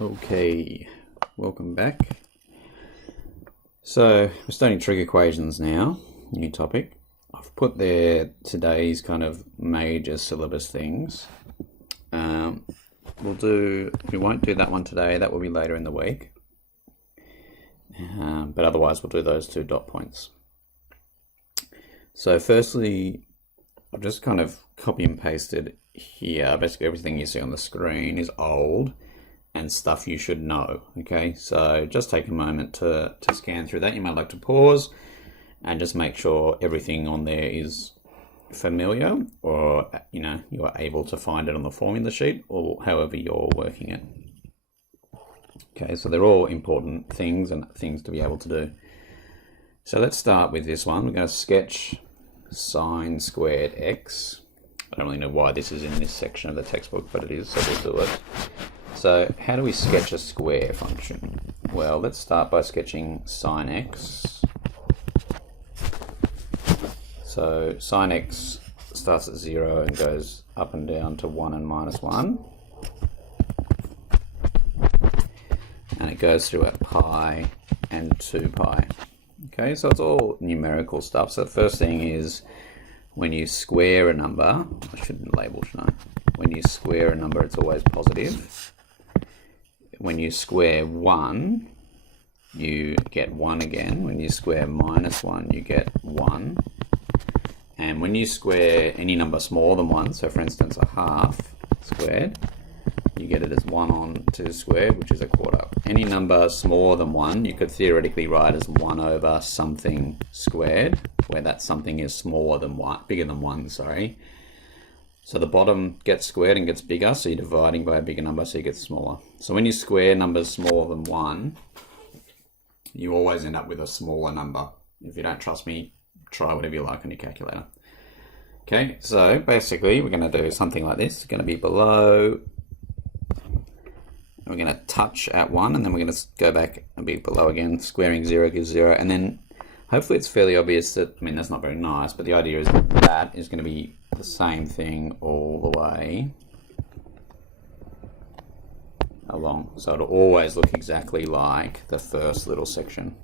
Okay, welcome back. So we're studying trig equations now, new topic. I've put there today's kind of major syllabus things. We won't do that one today, that will be later in the week. But otherwise we'll do those two dot points. So firstly, I've just kind of copy and pasted here. Basically everything you see on the screen is old and stuff you should know. Okay, so just take a moment to scan through that. You might like to pause and just make sure everything on there is familiar, or you are able to find it on the formula sheet, or however you're working it. Okay, so they're all important things and things to be able to do. So let's start with this one. We're going to sketch sine squared x. I don't really know why this is in this section of the textbook, but it is, so we'll do it. So how do we sketch a square function? Well, let's start by sketching sine x. So sine x starts at 0 and goes up and down to 1 and minus 1. And it goes through at pi and 2 pi. Okay, so it's all numerical stuff. So the first thing is when you square a number, I shouldn't label, should I? When you square a number, it's always positive. When you square 1, you get 1 again. When you square minus 1, you get 1. And when you square any number smaller than 1, so for instance a half squared, you get it as 1 on 2 squared, which is a quarter. Any number smaller than 1, you could theoretically write as 1 over something squared, where that something is smaller than 1, bigger than 1, sorry. So the bottom gets squared and gets bigger, so you're dividing by a bigger number, so it gets smaller. So when you square numbers smaller than 1, you always end up with a smaller number. If you don't trust me, try whatever you like on your calculator. Okay, so basically we're going to do something like this. It's going to be below, we're going to touch at 1, and then we're going to go back and be below again. Squaring 0 gives 0, and then hopefully it's fairly obvious that, I mean, that's not very nice, but the idea is that is going to be the same thing all the way along. So it'll always look exactly like the first little section.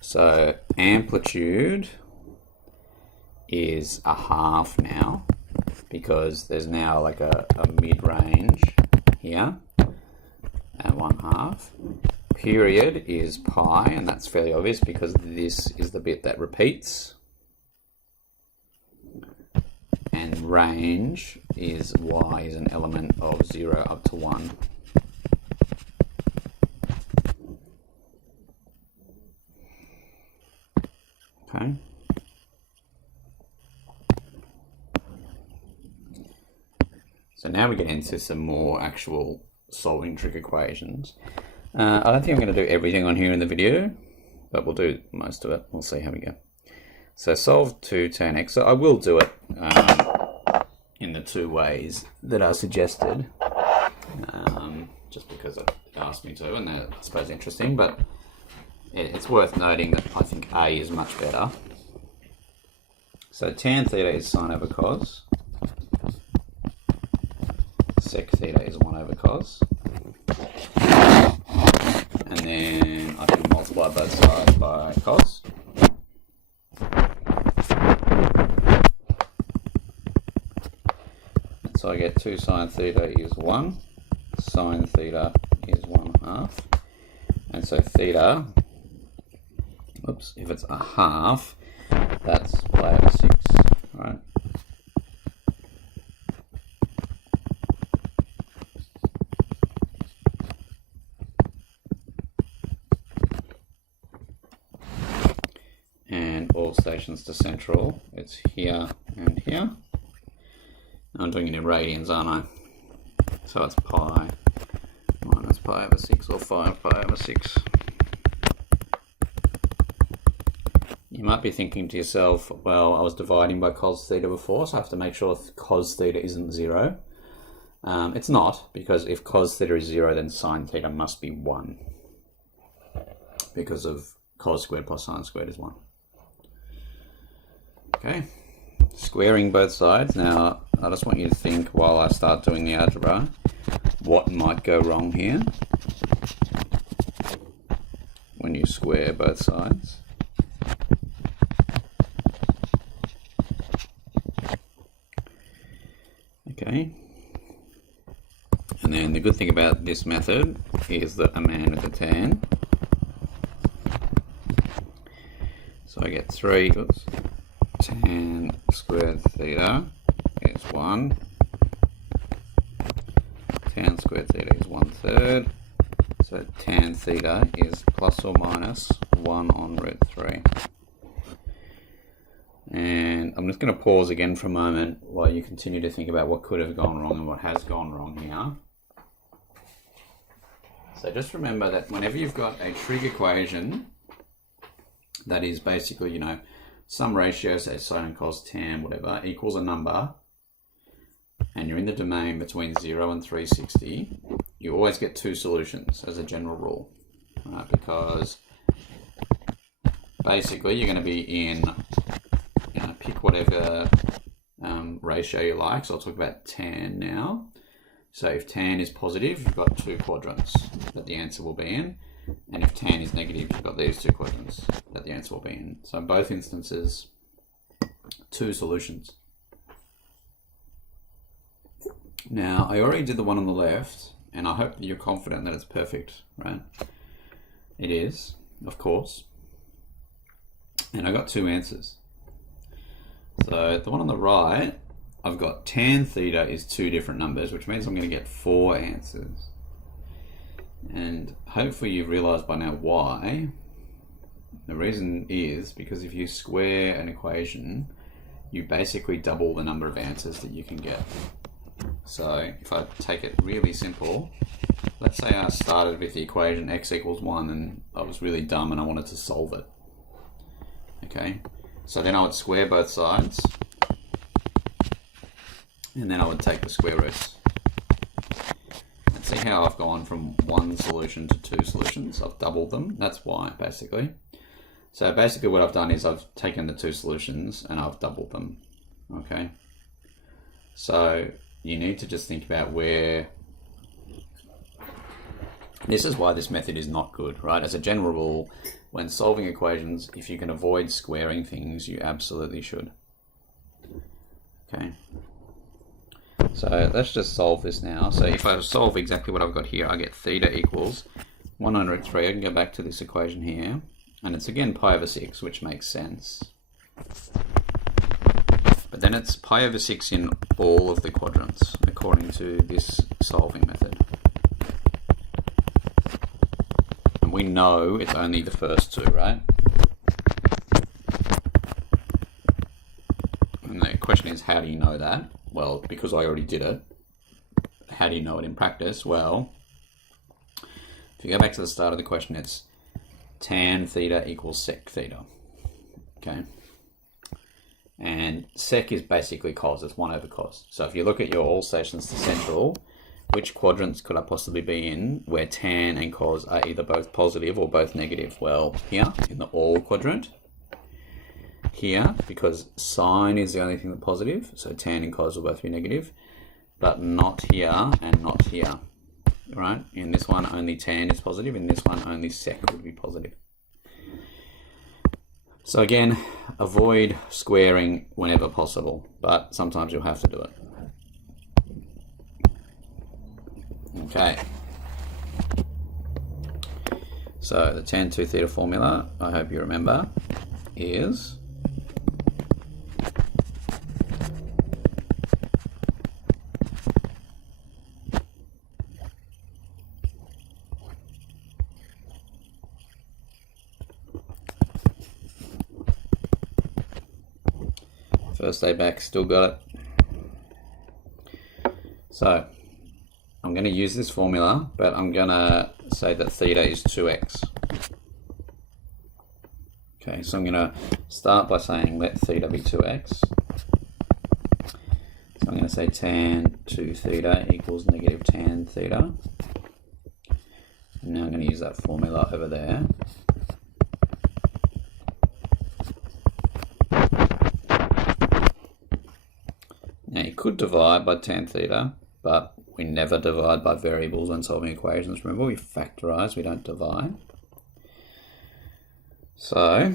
So amplitude is a half now, because there's now like a mid-range here at 1/2. Period is pi, and that's fairly obvious because this is the bit that repeats. And range is y is an element of 0 up to 1. Okay. So now we get into some more actual solving trig equations. I don't think I'm going to do everything on here in the video, but we'll do most of it. We'll see how we go. So solve 2 tan x. So I will do it in the 2 ways that are suggested, just because it asked me to, and they're, I suppose, interesting, but it's worth noting that I think A is much better. So tan theta is sine over cos. Sec theta is 1 over cos. And then I can multiply both sides by cos. And so I get 2 sine theta is 1. Sine theta is 1/2. And so theta, oops, if it's a half, that's pi over 6, right? And all stations to central, it's here and here. I'm doing it in radians, aren't I? So it's pi minus pi over 6, or 5 pi over 6. You might be thinking to yourself, well, I was dividing by cos theta before, so I have to make sure cos theta isn't 0. It's not, because if cos theta is 0, then sine theta must be 1, because of cos squared plus sine squared is 1. Okay, squaring both sides. Now, I just want you to think while I start doing the algebra, what might go wrong here when you square both sides. Okay. And then the good thing about this method is that a man with a tan. So I get 3, tan squared theta is 1. Tan squared theta is 1/3. So tan theta is plus or minus 1 on root 3. And I'm just going to pause again for a moment while you continue to think about what could have gone wrong and what has gone wrong here. So just remember that whenever you've got a trig equation that is basically, some ratio, say sin, cos, tan, whatever, equals a number, and you're in the domain between 0 and 360, you always get 2 solutions as a general rule, right? Because basically you're going to be in, pick whatever ratio you like. So I'll talk about tan now. So if tan is positive, you've got 2 quadrants that the answer will be in. And if tan is negative, you've got these 2 quadrants that the answer will be in. So in both instances, 2 solutions. Now, I already did the one on the left, and I hope that you're confident that it's perfect, right? It is, of course. And I got 2 answers. So the one on the right, I've got tan theta is 2 different numbers, which means I'm going to get 4 answers. And hopefully you've realized by now why. The reason is because if you square an equation, you basically double the number of answers that you can get. So if I take it really simple, let's say I started with the equation x equals 1 and I was really dumb and I wanted to solve it. Okay, so then I would square both sides, and then I would take the square roots. And see how I've gone from 1 solution to 2 solutions? I've doubled them. That's why, basically. So basically what I've done is I've taken the 2 solutions and I've doubled them. Okay, so you need to just think about where... This is why this method is not good, right? As a general rule, when solving equations, if you can avoid squaring things, you absolutely should. Okay. So let's just solve this now. So if I solve exactly what I've got here, I get theta equals 1 over 3. I can go back to this equation here, and it's again pi over 6, which makes sense. But then it's pi over 6 in all of the quadrants, according to this solving method. And we know it's only the first 2, right? And the question is, how do you know that? Well, because I already did it. How do you know it in practice? Well, if you go back to the start of the question, it's tan theta equals sec theta. Okay. And sec is basically cos, it's 1 over cos. So if you look at your all stations to central, which quadrants could I possibly be in where tan and cos are either both positive or both negative? Well, here in the all quadrant. Here, because sine is the only thing that's positive, so tan and cos will both be negative, but not here and not here, right? In this one, only tan is positive, in this one, only sec would be positive. So again, avoid squaring whenever possible, but sometimes you'll have to do it. Okay. So the tan 2 theta formula, I hope you remember, is first day back, still got it. So I'm going to use this formula, but I'm going to say that theta is 2x. Okay, so I'm going to start by saying let theta be 2x. So I'm going to say tan 2 theta equals negative tan theta. And now I'm going to use that formula over there. Now you could divide by tan theta, but we never divide by variables when solving equations. Remember, we factorize, we don't divide. So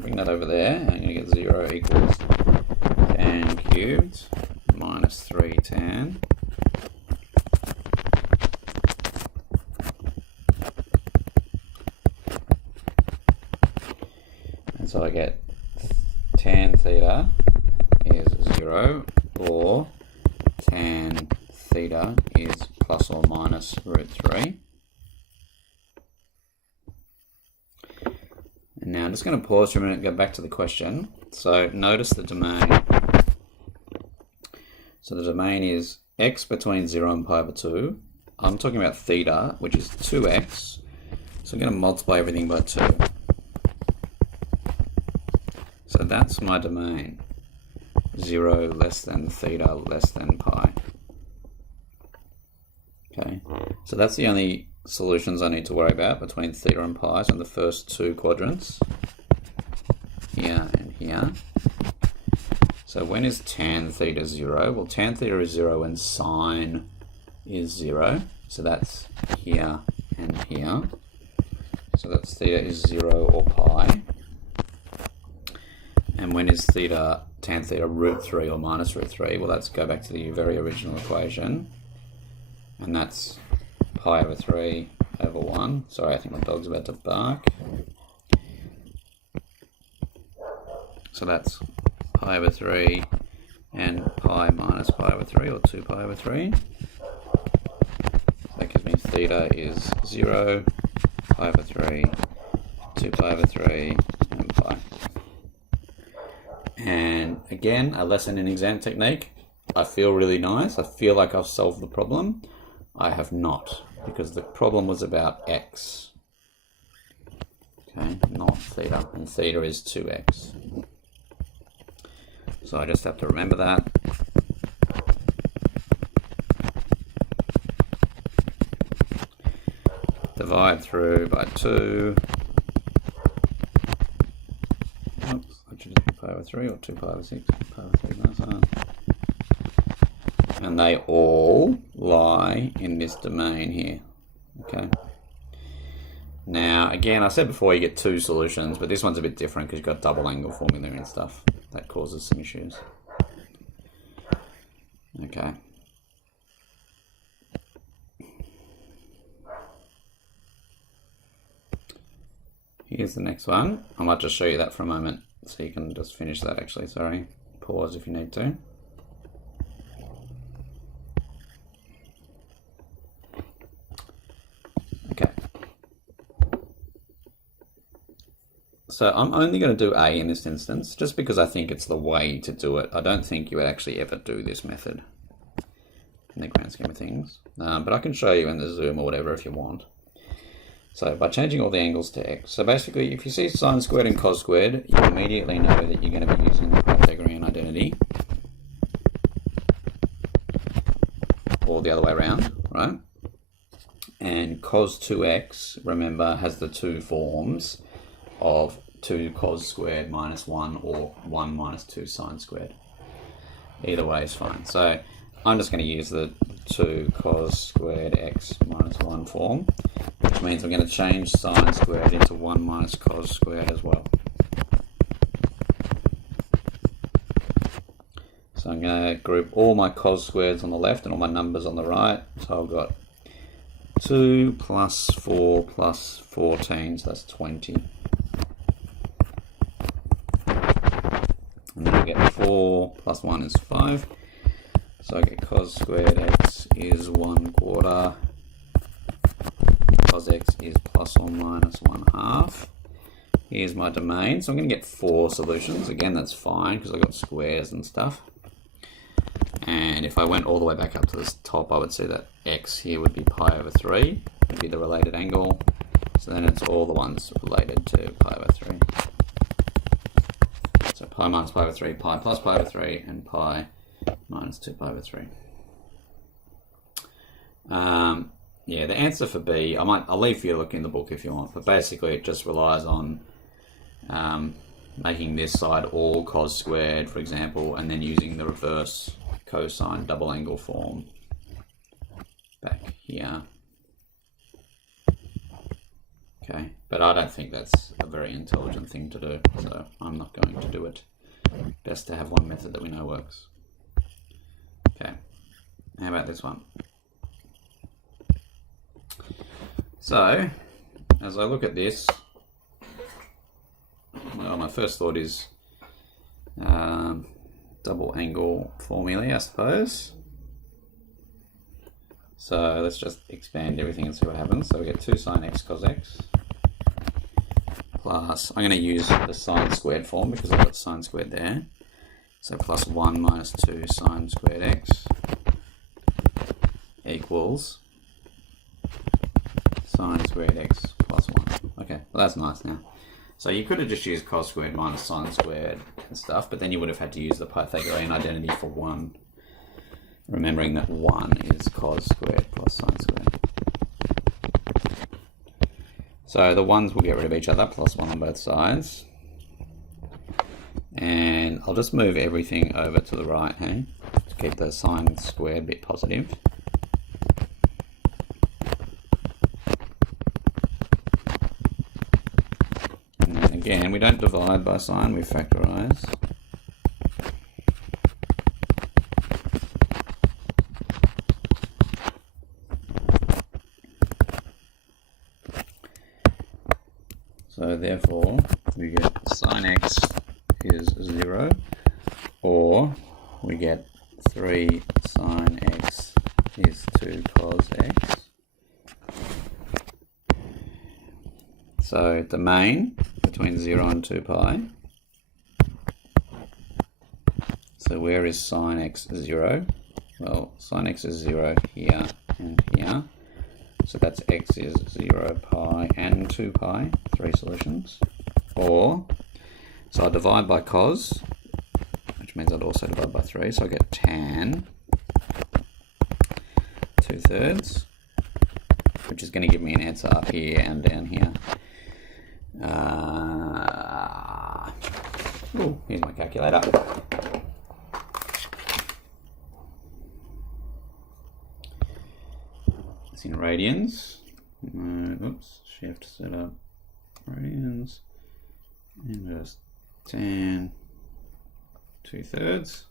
bring that over there, and I'm going to get 0 equals tan cubed minus 3 tan and so I get tan theta is 0 or tan theta is plus or minus root 3. Now I'm just going to pause for a minute and go back to the question. So notice the domain. So the domain is x between 0 and pi over 2. I'm talking about theta, which is 2x. So I'm going to multiply everything by 2. So that's my domain. 0 less than theta less than pi. Okay, so that's the only solutions I need to worry about between theta and pi, so in the first two quadrants, here and here. So when is tan theta 0? Well, tan theta is 0 when sine is 0, so that's here and here. So that's theta is 0 or pi. And when is tan theta root 3 or minus root 3? Well, let's go back to the very original equation, and that's pi over 3 over 1. Sorry, I think my dog's about to bark. So that's pi over 3 and pi minus pi over 3, or 2 pi over 3. That gives me theta is 0, pi over 3, 2 pi over 3, and pi. And again, a lesson in exam technique. I feel really nice. I feel like I've solved the problem. I have not, because the problem was about x. Okay, not theta, and theta is 2x. So I just have to remember that. Divide through by 2. Oops, that should just be pi over 3 or 2 pi over 6. Pi over 3 minus 1. And they all lie in this domain here. Okay. Now, again, I said before you get two solutions, but this one's a bit different because you've got double angle formula and stuff. That causes some issues. Okay. Here's the next one. I might just show you that for a moment so you can just finish that actually. Sorry. Pause if you need to. Okay. So I'm only going to do A in this instance, just because I think it's the way to do it. I don't think you would actually ever do this method in the grand scheme of things. But I can show you in the Zoom or whatever if you want. So by changing all the angles to x. So basically, if you see sine squared and cos squared, you immediately know that you're going to be using the Pythagorean identity. Or the other way around, right? And cos 2x, remember, has the two forms of 2 cos squared minus 1 or 1 minus 2 sine squared. Either way is fine. So I'm just going to use the 2 cos squared x minus 1 form, which means I'm going to change sine squared into 1 minus cos squared as well. So I'm going to group all my cos squareds on the left and all my numbers on the right. So I've got 2 plus 4 plus 14, so that's 20. And then I get 4 plus 1 is 5. So I get cos squared x is 1/4. Cos x is plus or minus 1/2. Here's my domain. So I'm going to get 4 solutions. Again, that's fine because I've got squares and stuff. And if I went all the way back up to this top, I would see that x here would be pi over 3. Would be the related angle. So then it's all the ones related to pi over 3. So pi minus pi over 3, pi plus pi over 3, and pi minus 2 pi over 3. Yeah, the answer for B, I'll leave for you to look in the book if you want, but basically it just relies on making this side all cos squared, for example, and then using the reverse cosine double angle form back here. Okay, but I don't think that's a very intelligent thing to do, so I'm not going to do it. Best to have one method that we know works. Okay, how about this one? So, as I look at this, well, my first thought is double angle formulae, I suppose. So let's just expand everything and see what happens. So we get 2 sine x cos x plus, I'm going to use the sine squared form because I've got sine squared there. So plus 1 minus 2 sine squared x equals sine squared x plus 1. Okay, well that's nice now. So you could have just used cos squared minus sine squared and stuff, but then you would have had to use the Pythagorean identity for 1. Remembering that 1 is cos squared plus sine squared. So the 1's will get rid of each other, plus 1 on both sides. And I'll just move everything over to the right, hey? To keep the sine squared bit positive. Again, we don't divide by sign, we factorize. So therefore, we get sine x is 0, or we get 3 sine x is 2 cos x. So domain between 0 and 2 pi. So where is sine x 0? Well, sine x is 0 here and here. So that's x is 0, pi, and 2 pi, 3 solutions. Or, so I divide by cos, which means I'd also divide by 3, so I get tan 2/3, which is going to give me an answer up here and down here. Here's my calculator. It's in radians. Oops, shift set up radians. And just tan 2/3.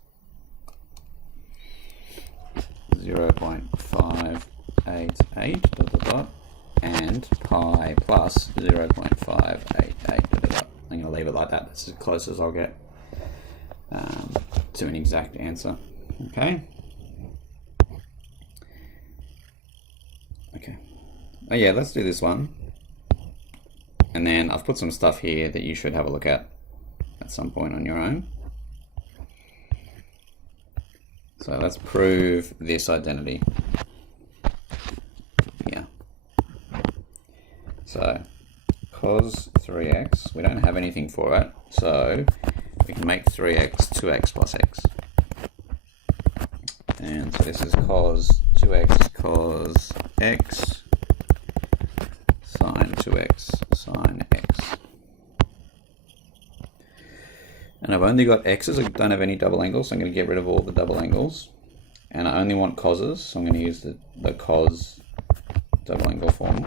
0.588 dot dot dot, and pi plus 0.588 dot dot. I'm going to leave it like that. That's as close as I'll get to an exact answer. Okay. Okay. Oh yeah, let's do this one. And then I've put some stuff here that you should have a look at some point on your own. So let's prove this identity. Yeah. So cos 3x, we don't have anything for it, so we can make 3x 2x plus x. And so this is cos 2x cos x sine 2x sine x. And I've only got x's, I don't have any double angles, so I'm going to get rid of all the double angles. And I only want coses, so I'm going to use the cos double angle form.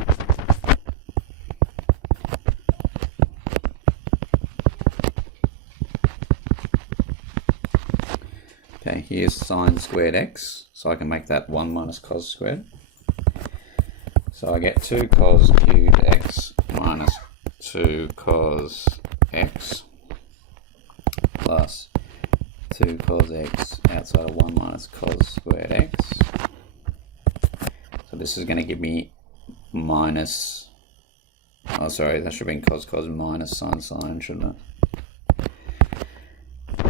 Okay, here's sine squared x, so I can make that 1 minus cos squared. So I get 2 cos cubed x minus 2 cos x plus 2 cos x outside of 1 minus cos squared x. So this is going to give me minus, oh sorry, that should have been cos minus sine, shouldn't it?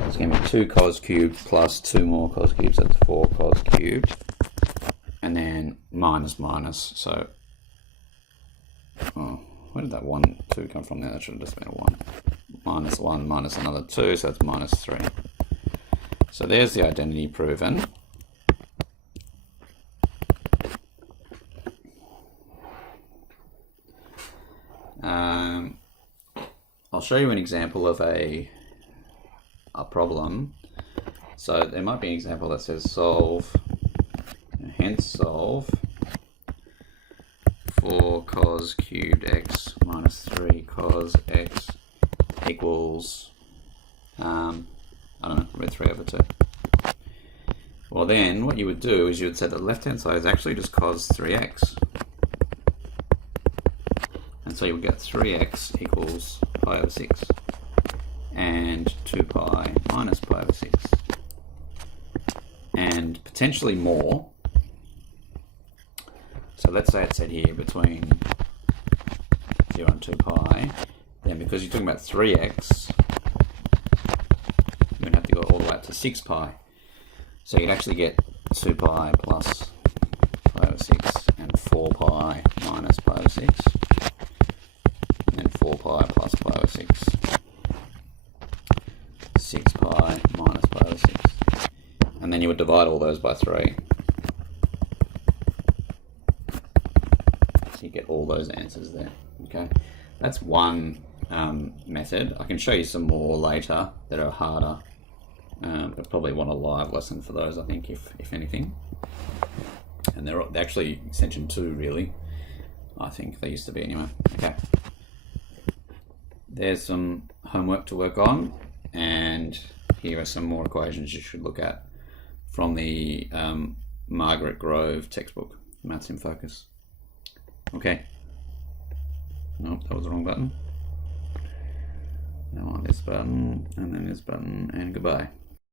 It's going to be 2 cos cubed plus 2 more cos cubed, so that's 4 cos cubed. And then minus, so, oh, where did that 1, 2 come from there? That should have just been a 1. minus 1 minus another 2, so that's minus 3. So there's the identity proven. I'll show you an example of a problem. So there might be an example that says solve, hence solve 4 cos cubed x minus 3 cos x equals, I don't know, root 3 over 2. Well then, what you would do is you would say that the left-hand side is actually just cos 3x. And so you would get 3x equals pi over 6 and 2 pi minus pi over 6. And potentially more. So let's say it said here between 0 and 2 pi, then because you're talking about 3x, you're going to have to go all the way up to 6 pi. So you'd actually get 2 pi plus pi over 6 and 4 pi minus pi over 6, and then 4 pi plus pi over 6, 6 pi minus pi over 6. And then you would divide all those by 3. So you get all those answers there. Okay, that's one method. I can show you some more later that are harder. But probably want a live lesson for those, I think, if anything. And they're actually extension 2, really. I think they used to be anyway. Okay. There's some homework to work on, and here are some more equations you should look at from the Margaret Grove textbook, Maths in Focus. Okay. Nope, that was the wrong button. Now on this button, and then this button, and goodbye.